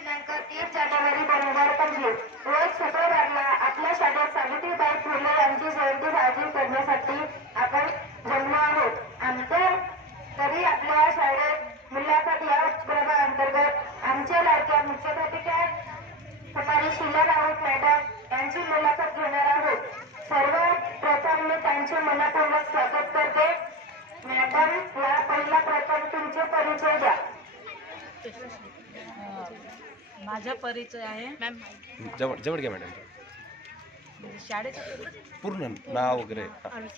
दिनांक 30 जानेवारी 2025 रोज शुक्रवारला आपल्या शाळेत सावित्रीबाई फुले यांची जयंती साजरी करण्यासाठी आपण जमलो आहोत। आमच्या तरी आपल्या शाळेत मुलाखत या उपक्रमाअंतर्गत आमच्या लाडक्या मुख्याध्यापिका कुमारी शीला राऊत मॅडम यांची मुलाखत घेणार आहोत। सर्वप्रथम मी त्यांचे मनपूर्वक स्वागत करते। मॅडम, या पहिला प्रथम तुमचे परिचय द्या। माझा परिचय आहे मॅम जवळ घ्या मॅडम, शाळेचे पूर्ण नाव वगैरे।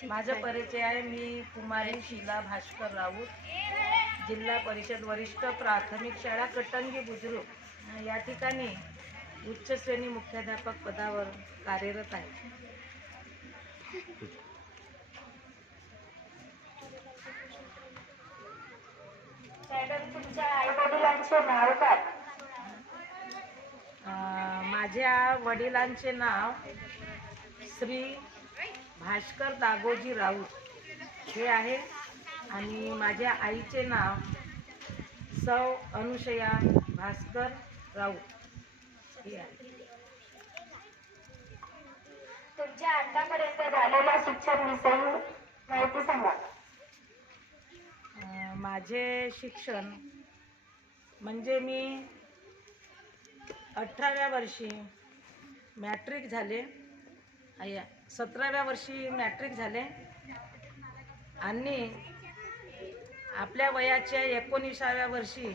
माझा परिचय आहे, मी कुमारी शीला भास्कर राऊत, जिल्हा परिषद वरिष्ठ प्राथमिक शाळा कटंगी बुजुर्ग या ठिकाणी उच्च श्रेणी मुख्याध्यापक पदावर कार्यरत आहे। मॅडम, तुमच्या आई वडिलांचे नाव काय? माझ्या वडिलांचे नाव श्री भास्कर दागोजी राऊत हे आहे आणि माझ्या आईचे नाव सौ अनुशया भास्कर राऊत हे आहे। तुमच्या आतापर्यंत झालेल्या शिक्षणाविषयी माहिती सांगा। माझे शिक्षण म्हणजे मी 18व्या वर्षी मॅट्रिक झाले, 17व्या वर्षी मॅट्रिक झाले आणि आपल्या वयाच्या 19व्या वर्षी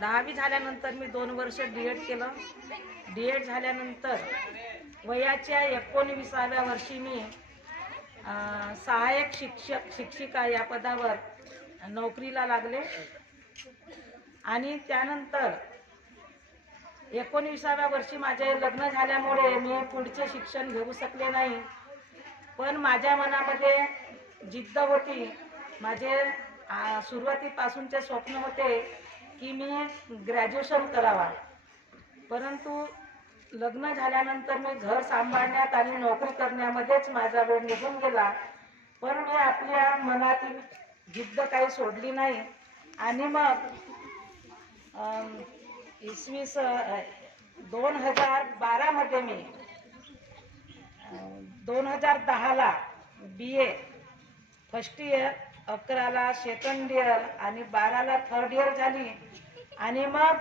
10वी झाल्यानंतर मी 2 वर्ष D.Ed केलं। D.Ed झाल्यानंतर वयाच्या 19व्या वर्षी मी सहाय्यक शिक्षिका या पदावर नोकरीला लागले आणि त्यानंतर 19व्या वर्षी माझे लग्न झाल्यामुळे मी पुढचे शिक्षण घेऊ शकले नाही, पण माझ्या मनामध्ये जिद्द होती। माझे सुरुवातीपासूनचे स्वप्न होते की मी ग्रॅज्युएशन करावा, परंतु लग्न झाल्यानंतर मी घर सांभाळण्यात आणि नोकरी करण्यामध्येच माझा वेळ निघून गेला। पण मी आपल्या मनातील जिद्द काही सोडली नाही आणि मग 2012 मध्ये मी 2010ला BA फर्स्ट इयर, 11ला सेकंड इयर आणि 12ला थर्ड इयर झाली आणि मग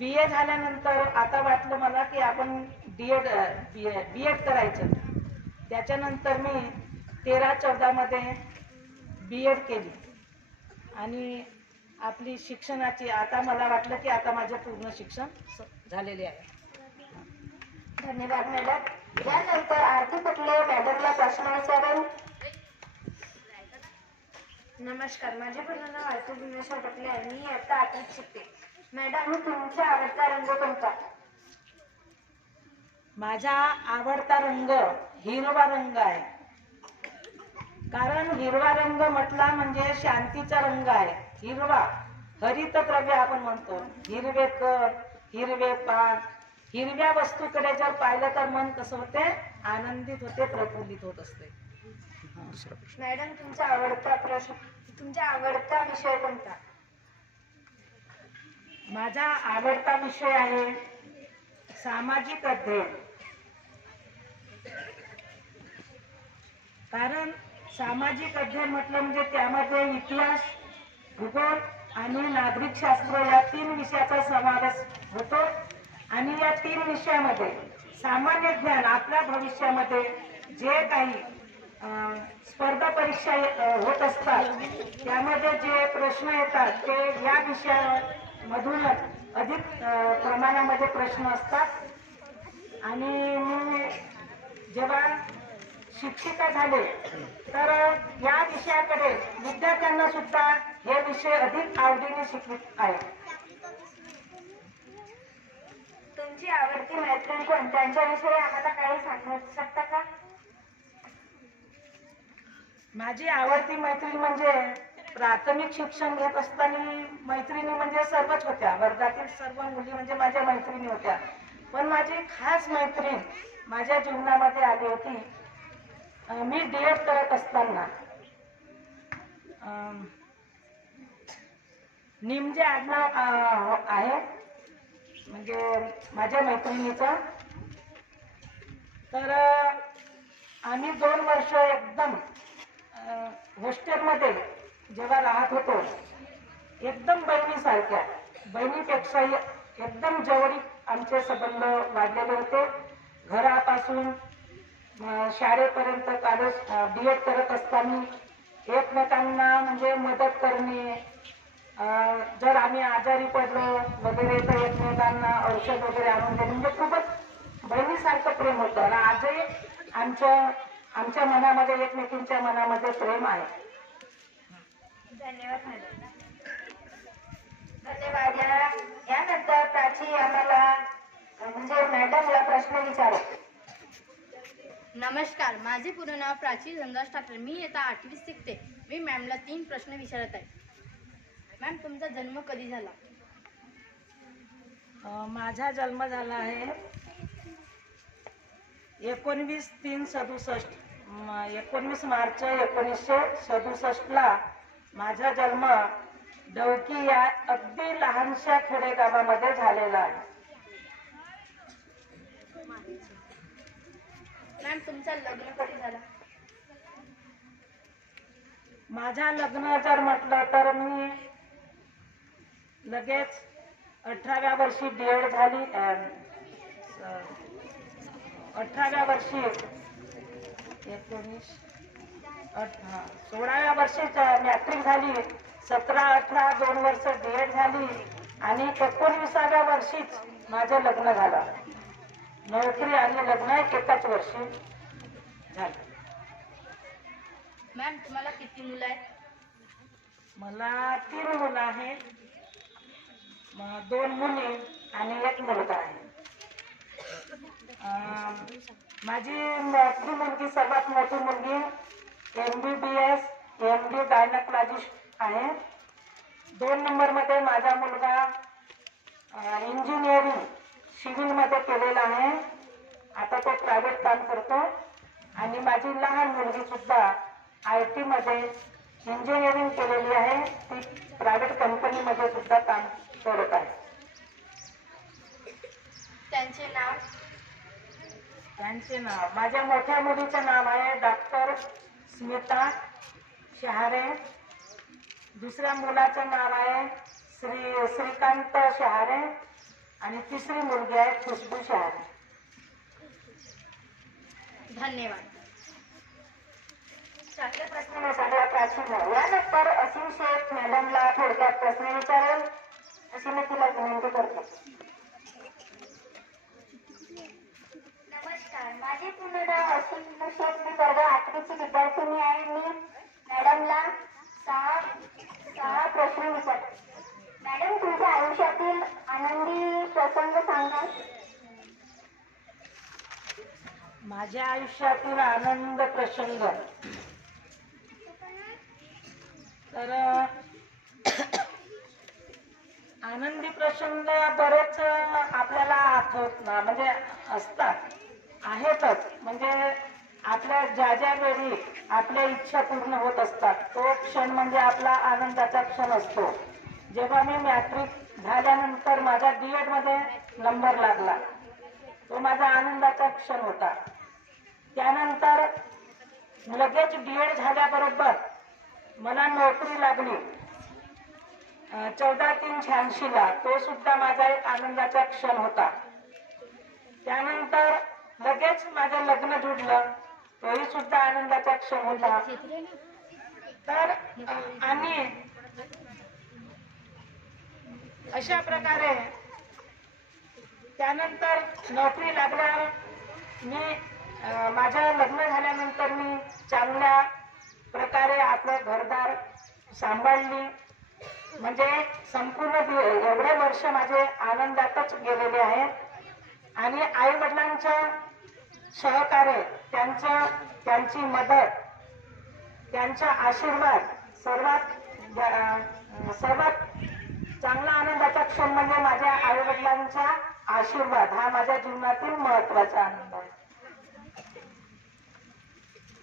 BA झाल्यानंतर आता वाटलं मला की आपण B.Ed करायचं। त्याच्यानंतर मी 13-14 मध्ये B.Ed केली आणि आपली शिक्षणाची आता मला वाटलं की आता माझे पूर्ण शिक्षण झालेले आहे। धन्यवाद मॅडम। यानंतर आरती पटले मॅडमला प्रश्न विचारेल। नमस्कार, माझे पूर्ण नाव आरती विघ्नेश्वर पटले आहे। मी आता 8वीत शिकते। मॅडम, तुमचा आवडता रंग कोणता? माझा आवडता रंग हिरवा रंग आहे, कारण हिरवा रंग म्हटला म्हणजे शांतीचा रंग आहे। हिरवा हरितद्रव्य आपण म्हणतो, हिरवे कर, हिरवे पान, हिरव्या वस्तूकडे जर पाहिलं तर मन कसं होते, आनंदित होते, प्रफुल्लित होत असते। मॅडम, तुमचा आवडता विषय कोणता? माझा आवडता विषय आहे सामाजिक अध्ययन, कारण सामाजिक अध्ययन म्हटलं म्हणजे त्यामध्ये इतिहास, भूगोल आणि नागरिक शास्त्र या 3 विषयाचा समावेश होतो आणि या 3 विषयामध्ये सामान्य ज्ञान आपल्या भविष्यामध्ये जे काही स्पर्धा परीक्षा होत असतात त्यामध्ये जे प्रश्न येतात ते या विषयामधूनच अधिक प्रमाणामध्ये प्रश्न असतात। आणि मी जेव्हा शिक्षिका झाले तर या विषयाकडे विद्यार्थ्यांना सुद्धा हे विषय अधिक आवडीने शिकवित आहे। तुमची आवडती मैत्रीण कोण? त्यांच्याविषयी आम्हाला काही सांगू शकता का? माझी आवडती मैत्रीण म्हणजे प्राथमिक शिक्षण घेत असताना मैत्रिणी म्हणजे सर्वच होत्या, वर्गातील सर्व मुली म्हणजे माझ्या मैत्रिणी होत्या, पण माझी खास मैत्रीण माझ्या जीवनामध्ये आली होती मी D.Ed करत असताना। निमजे आडनाव आहे, म्हणजे म्हणजे माझ्या मैत्रिणीचा. तर आम्ही 2 वर्ष एकदम हॉस्टेलमध्ये जेव्हा राहत होतो, एकदम बहिणीसारख्या, बहिणीपेक्षाही एकदम जवळीक आमचे संबंध वाढलेले होते. घरापासून शाळेपर्यंत, कॉलेज BEd करत असताना एकमेकांना म्हणजे मदत करणे, जर आम्ही आजारी पडलो वगैरे तर एकमेकांना औषध वगैरे आणून देणे, म्हणजे खूपच बहिणीसारखं प्रेम होतं. आणि आजही आमच्या मनामध्ये, एकमेकींच्या मनामध्ये प्रेम आहे. धन्यवाद मॅडम. धन्यवाद. यानंतर प्राची आम्हाला म्हणजे मॅडमला प्रश्न विचारत. नमस्कार, माझे पूर्ण नाव प्राची धनराज ठाकरे. मी इयत्ता 8वी शिकते. मी मॅमला 3 प्रश्न विचारत आहे. मॅम, तुमचा जन्म कधी झाला? माझा जन्म झाला आहे 19/3/67. 19 मार्च 1967ला माझा जन्म डवकी या अगदी लहानशा खेडेगावामध्ये झालेला आहे. मॅम, तुमचं लग्न कधी झालं? माझा लग्न जर म्हटलं तर मी लगेच 18व्या वर्षी BEd झाली. 18व्या वर्षी 16व्या वर्षी मॅट्रिक झाली. 17-18 2 वर्ष BEd झाली आणि 19व्या वर्षीच माझं लग्न झालं. नोकरी आणि लग्न एकाच वर्षी झालं. मॅम, तुम्हाला किती मुलं आहेत? मला 3 मुलं आहेत. 2 मुली आणि 1 मुलगा आहे. माझी मोठी मुलगी, सर्वात मोठी मुलगी MBBS MD गायनकोलॉजिस्ट आहे. 2 नंबरमध्ये माझा मुलगा इंजिनिअरिंग सिव्हिलमध्ये केलेला आहे. आता तो प्रायव्हेट काम करतो. आणि माझी लहान मुलगी सुद्धा IT मध्ये इंजिनिअरिंग केलेली आहे. ती प्रायव्हेट कंपनीमध्ये सुद्धा काम करत आहे. त्यांचे नाव? त्यांचे नाव, माझ्या मोठ्या मुलीचं नाव आहे डॉक्टर स्मिता शहारे. दुसऱ्या मुलाचं नाव आहे श्रीकांत शहारे. आणि तिसरी मुलगी आहे खुशबू शहारे. धन्यवाद. चांगले प्रश्न विचारला प्राचीन. यानंतर असीम शेख मॅडमला थोडक्यात प्रश्न विचारेल अशी मी तिला विनंती करते. नमस्कार, माझे पूर्ण नाव असीम शेख. मी वर्ग 8वीची विद्यार्थिनी आहे. मी मॅडमला 6 प्रश्न विचारते. मॅडम, तुमच्या आयुष्यातील आनंदी प्रसंग सांगा. माझ्या आयुष्यातील आनंद प्रसंग तर आनंदी प्रसंग बरेच आपल्याला म्हणजे आहेतच. म्हणजे आपल्या ज्या वेळी आपल्या इच्छा पूर्ण होत असतात तो क्षण म्हणजे आपला आनंदाचा क्षण असतो. जेव्हा मी मॅट्रिक झाल्यानंतर माझा BEd मध्ये नंबर लागला, तो माझा आनंदाचा क्षण होता. त्यानंतर लगेच BEd झाल्याबरोबर मला नोकरी लागली 14/3/86ला. तो सुद्धा माझा एक आनंदाचा क्षण होता. त्यानंतर लगेच माझं लग्न जुळलं, तोही सुद्धा आनंदाचा क्षण होता. तर आणि अशा प्रकारे त्यानंतर नोकरी लागल्यावर मी माझं लग्न झाल्यानंतर मी चांगल्या प्रकारे आपलं घरदार सांभाळली. म्हणजे संपूर्ण एवढे वर्ष माझे आनंदातच गेलेले आहेत. आणि आई वडिलांचं सहकार्य, त्यांची मदत, त्यांचा आशीर्वाद, सर्वात चांगला आनंदाचा क्षण म्हणजे माझ्या आई वडिलांचा आशीर्वाद हा माझ्या जीवनातील महत्वाचा आनंद आहे.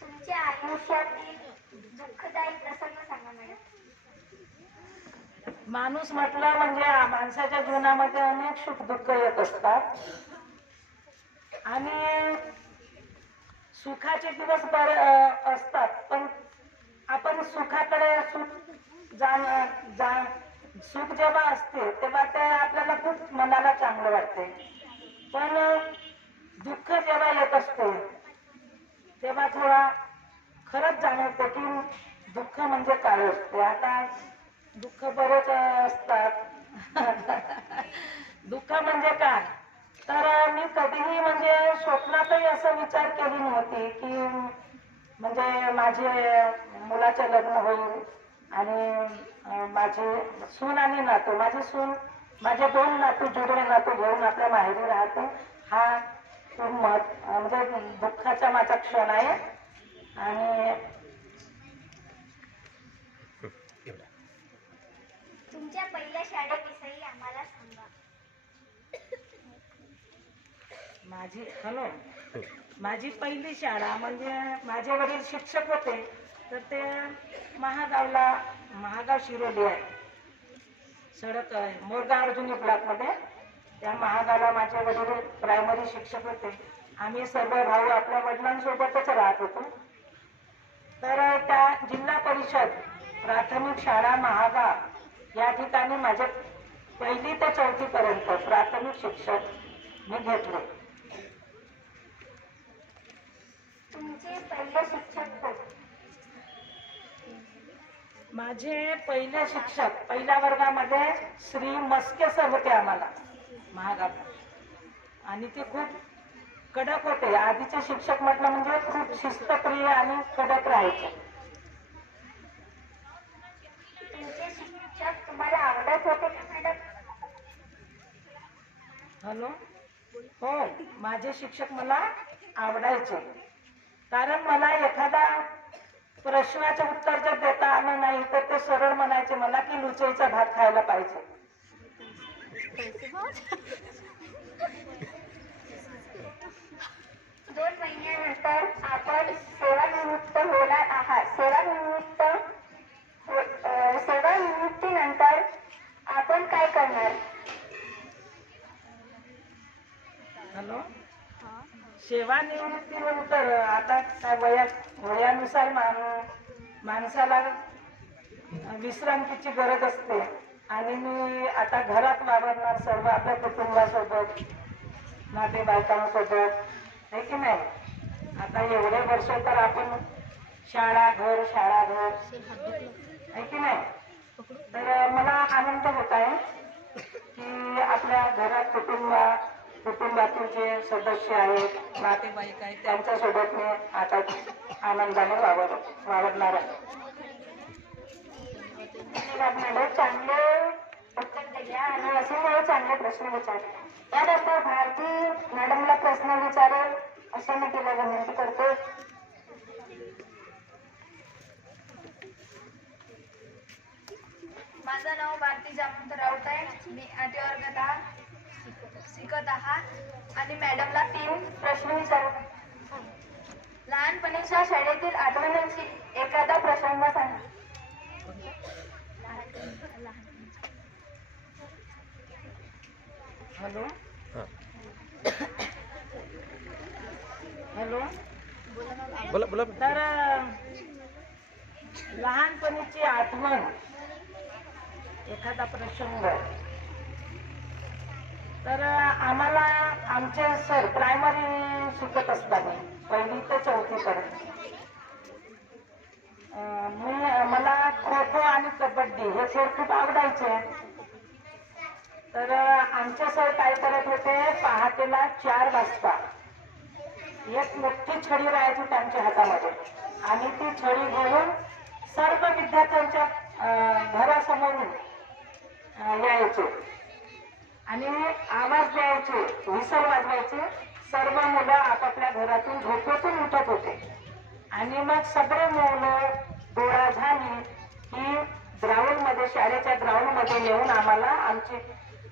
तुमच्या आयुष्यातील दुःखदायी प्रसंग सांगा मॅडम. माणूस म्हटलं म्हणजे माणसाच्या जीवनामध्ये अनेक सुख दुःख येत असतात आणि सुखाचे दिवस असतात, पण आपण सुखाकडे सुख जेव्हा असते तेव्हा ते आपल्याला खूप मनाला चांगलं वाटते, पण दुःख जेव्हा येत असते तेव्हा थोडा खरंच जाणवतं की दुःख म्हणजे काय असते. आता दुःख बरेच असतात. दुःख म्हणजे काय, तर मी कधीही म्हणजे स्वप्नातही असं विचार केली नव्हती की म्हणजे माझे मुलाचे लग्न होईल आणि माझे सून आणि नातू, माझे 2 नातू, जुडवे नातू घेऊन आपल्या माहेरी राहते. हा खूप म्हणजे दुःखाचा माझा क्षण आहे. आणि तुमच्या पहिल्या शाळेविषयी आम्हाला सांगा. माझी पहिली शाळा म्हणजे माझे वडील शिक्षक होते, तर ते महागाव शिरोली आहे, सडक आहे मोरगाव अर्जुनी ब्लॉकमध्ये. त्या महागावला माझे वडील प्रायमरी शिक्षक होते. आम्ही सर्व भाऊ आपल्या वडिलांसोबतच राहत होतो. तर त्या जिल्हा परिषद प्राथमिक शाळा महागाव या ठिकाणी माझे 1ली ते 4थी पर्यंत प्राथमिक शिक्षण मी घेतले. तुमचे पहिले शिक्षक कोण? माझे पहिले शिक्षक पहिल्या वर्गामध्ये श्री मस्के सर होते आम्हाला महागाव, आणि ते खूप कडक होते. आधीचे शिक्षक म्हटलं म्हणजे खूप शिस्तप्रिय आणि कडक राहायचे. तुमचे शिक्षक तुम्हाला आवडत होते का मॅडम? हॅलो, हो, माझे शिक्षक मला आवडायचे, कारण मला एखादा प्रश्नाचं उत्तर जर देता आलं नाही तर ते सरळ म्हणायचे मला की लुचईचा भात खायला पाहिजे. 2 महिन्यानंतर आपण सेवानिवृत्त होणार आहात. सेवानिवृत्तीनंतर आपण काय करणार? हॅलो, सेवानिवृत्तीनंतर आता काय वयानुसार माणसाला विश्रांतीची गरज असते, आणि मी आता घरात वावरणार सर्व आपल्या कुटुंबासोबत, नातेवाईकांसोबत, आहे की नाही. आता एवढे वर्ष तर आपण शाळा घर आहे की नाही. तर मला आनंद होत आहे की आपल्या घरात कुटुंबातील जे सदस्य आहेत, नातेवाईक आहेत, त्यांच्यासोबत मी आता आनंदाने वावरणार आहे. मॅडम, चांगले उत्तर दिले आणि असे काही चांगले प्रश्न विचारले. त्यानंतर भारती मॅडमला प्रश्न विचारेल असे मी तिला विनंती करते. माझं नाव भारती जामवंत राऊत आहे. मी 8व्या वर्गात शिकत आहात आणि मॅडमला 3 प्रश्न विचारू. लहानपणीच्या शाळेतील आठवणींची एखादा प्रसंग सांगा. हॅलो, हां, हॅलो, बोला बोला. तर लहानपणीची आठवण, एखादा प्रसंग, तर आम्हाला आमचे सर प्रायमरी शिकत असताना 1ली ते 4थी पर्यंत मला खो खो आणि कबड्डी हे खेळ खूप आवडायचे. तर आमचे सर काय करत होते, पहाटेला 4 वाजता एक मोठी छडी राहायची त्यांच्या हातामध्ये, आणि ती छडी घेऊन सर्व विद्यार्थ्यांच्या घरासमोरून यायचे आणि आवाज द्यायचे, व्हिसल वाजवायचे. सर्व मुलं आपापल्या घरातून झोपेतून उठत होते, आणि मग सगळे मुलं डोळा झाली की ग्राउंडमध्ये, शाळेच्या ग्राउंडमध्ये येऊन आम्हाला आमची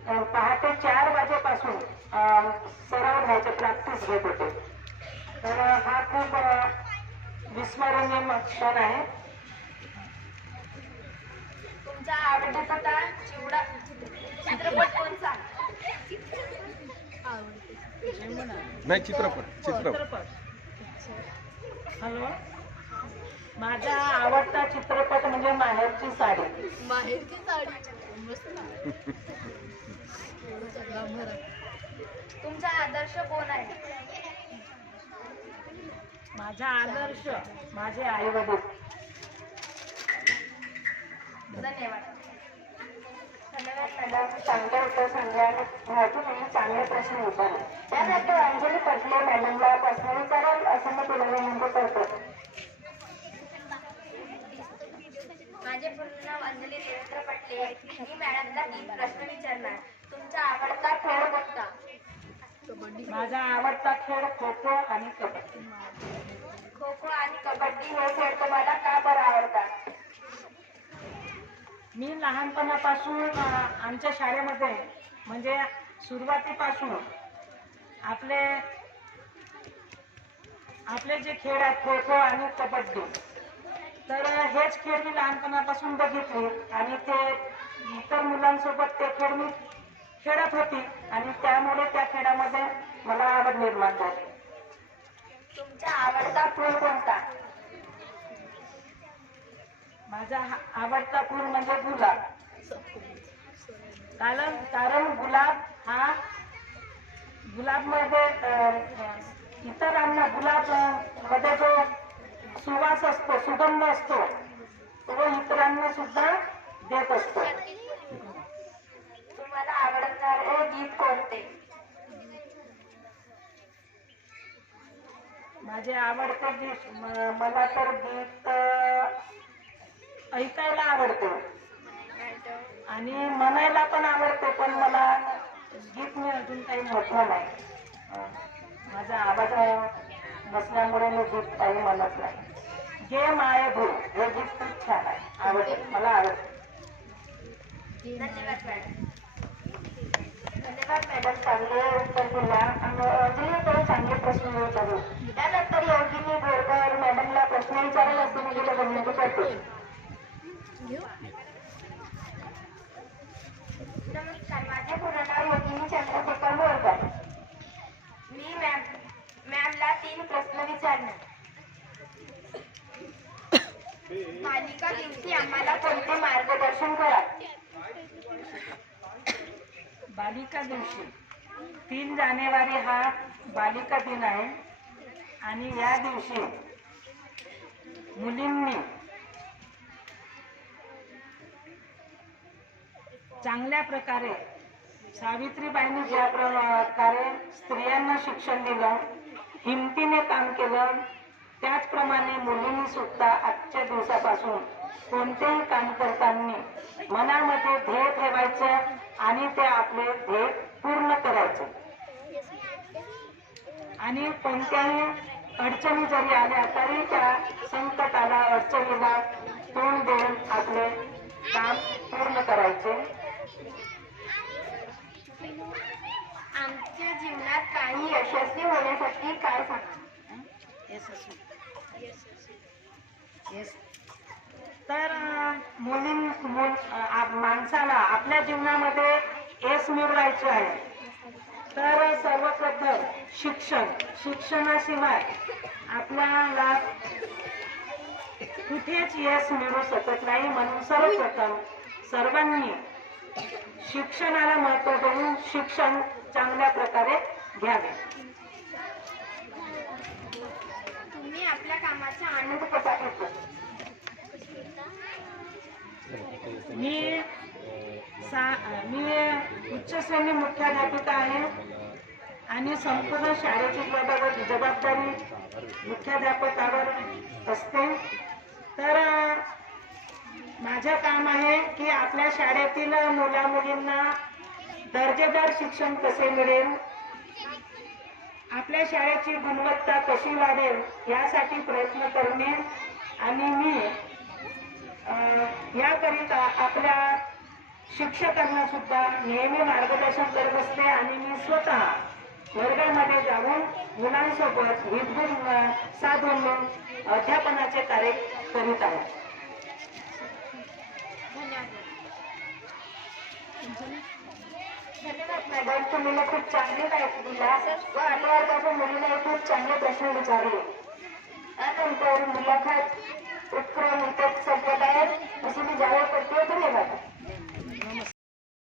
पहाटे 4 वाजेपासून सराव घ्यायचे, प्रॅक्टिस घेत होते. तर हा खूप विस्मरणीय क्षण आहे. तुमचा आवडता चित्रपट कोणता? नाही, चित्रपट चित्रपट. हॅलो, माझा आवडता चित्रपट म्हणजे माहेरची साडी. माहेरची साडी मस्त ना. तुमचा आदर्श कोण आहे? माझा आदर्श माझे आई वडील. धन्यवाद. धन्यवाद मॅडम, चांगलं उत्तर सांगलं आणि तुम्ही चांगले प्रश्न विचारले. त्यानंतर अंजली पटले मॅडमला प्रश्न विचाराल असं मी तुला विनंती करतो. माझे पूर्ण नाव अंजली देवेंद्र पटले. मी मॅडमला 3 प्रश्न विचारणार. तुमचा आवडता खेळ कोणता? माझा आवडता खेळ खो खो आणि कबड्डी. खो खो आणि कबड्डी हे खेळ तुम्हाला का बरं आवडतात? मी लहानपणापासून आमच्या शाळेमध्ये म्हणजे सुरुवातीपासून आपले जे खेळ आहेत खो खो आणि कबड्डी, तर हेच खेळ मी लहानपणापासून बघितले आणि ते इतर मुलांसोबत ते खेळ मी खेळत होती आणि त्यामुळे त्या खेळामध्ये मला आवड निर्माण झाली. तुमचा आवडता फूल कोणता? माझा आवडता फूल म्हणजे गुलाब. कारण गुलाब मध्ये इतरांना गुलाब मध्ये जो सुवास असतो, सुगंध असतो, तो इतरांना सुद्धा देत असतो. तुम्हाला आवडणारे गीत कोणते? माझे आवडते गीत मला तर गीत ऐकायला आवडते आणि म्हणायला पण आवडते, पण मला गीत मी अजून काही म्हटलं नाही. माझा आवाज नसल्यामुळे मी गीत काही म्हणत नाही. गे माये भू हे गीत खूप छान आहे, आवडते, मला आवडते. धन्यवाद मॅडम. धन्यवाद मॅडम, चांगले उत्तर दिला आणि अंजली चांगले प्रश्न विचारू. त्यानंतर योगिनी बोरकर मॅडमला प्रश्न विचारेल असं मी तुला विनंती करते. नमस्कार, माझे पूर्ण नाव योगिनी चंद्रशेखर बोरकर. मी मॅमला 3 प्रश्न विचारणार. मालिका दिवशी आम्हाला कोणते मार्गदर्शन कराल? बालिका दिवशी 3 जानेवारी हा बालिका दिन आहे आणि या दिवशी मुलींनी चांगल्या प्रकारे सावित्रीबाईंनी ज्या प्रकारे स्त्रियांना शिक्षण दिलं, हिमतीने काम केलं, त्याचप्रमाणे मुलींनी सुद्धा आजच्या दिवसापासून कोणतेही काम करताना मनामध्ये ध्येय ठेवायचं आणि ते आपले ध्येय पूर्ण करायचे आणि कोणत्याही अडचणी जरी आल्या तरी त्या संकटाला, अडचणीला तोंड देऊन आपले काम पूर्ण करायचे. आमच्या जीवनात काही यशस्वी होण्यासाठी काय सांगा? तर माणसाला आपल्या जीवनामध्ये यश मिळवायचे आहे तर सर्वप्रथम शिक्षणाशिवाय आपल्याला कुठेच यश मिळू शकत नाही. म्हणून सर्वप्रथम सर्वांनी शिक्षणाला महत्त्व देऊन शिक्षण चांगल्या प्रकारे घ्यावे. तुम्ही आपल्या कामाचा आनंद कसा घेता? मी उच्च श्रेणी मुख्याध्यापिका आहे आणि संपूर्ण शाळेची जबाबदारी मुख्याध्यापकावर असते. तर माझं काम आहे की आपल्या शाळेतील मुला मुलींना दर्जेदार शिक्षण कसे मिळेल, आपल्या शाळेची गुणवत्ता कशी वाढेल यासाठी प्रयत्न करणे आणि मी याकरिता आपल्या शिक्षकांना सुद्धा नेहमी मार्गदर्शन करत असते आणि मी स्वतः वर्गामध्ये जाऊन मुलांसोबत हितगुण साधून अध्यापनाचे कार्य करीत आहे. धन्यवाद. धन्यवाद मॅडम, तुम्ही मला खूप चांगली माहिती दिला व आल्यावर माझ्या मुलीला खूप चांगले प्रश्न विचारले. त्यानंतर मुलाखत